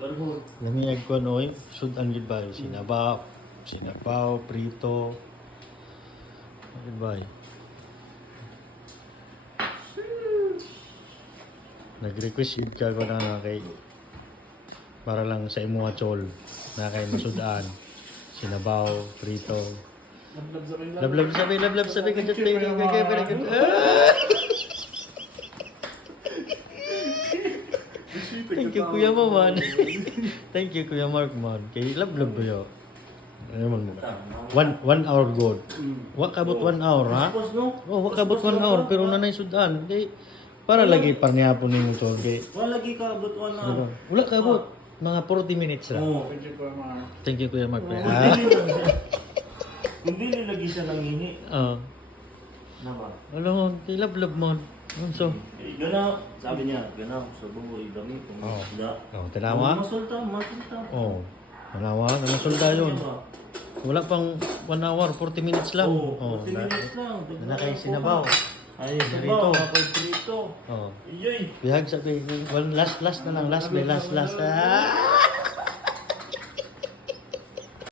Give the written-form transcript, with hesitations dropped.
Garhon. Lamiyag ko noy, sudan gid ba sinabaw, prito. Gid ba? Nag-request yun ka ko na kay para lang sa imuha chol na kay masudan. Sinabaw, prito. Lablab sabi ka dyan tayo. Thank you Kuya mo man. Thank you Kuya Mark man. Kay lablab ba yun? Ano man mo? 1 hour good. Wa kabot 1 hour ha? Tapos no? Oh, wa kabot 1 hour pero nanay sudan. Kay para lagi parnihapon nimo chol kay. Wala lagi ka abot na. Wala kabot. Mga 40 minutes lang. Oo. Thank you Kuya Mark. Kung di nilagi siya nangingi. Na ba? Alam mo, kay lablab man. So, Gana, sabi niya, gana, sa buhay dami. Kung Oo. masda. tinawa? Masulta. Oh, tanawa, solda yun. Wala pang 1 hour, 40 minutes lang. Oo, 40 minutes lang. Na kay sinabaw. Ay, Narito. sabaw, ako'y prito. Oh. Iyoy! Bihag sabi, last na lang, last. Ah!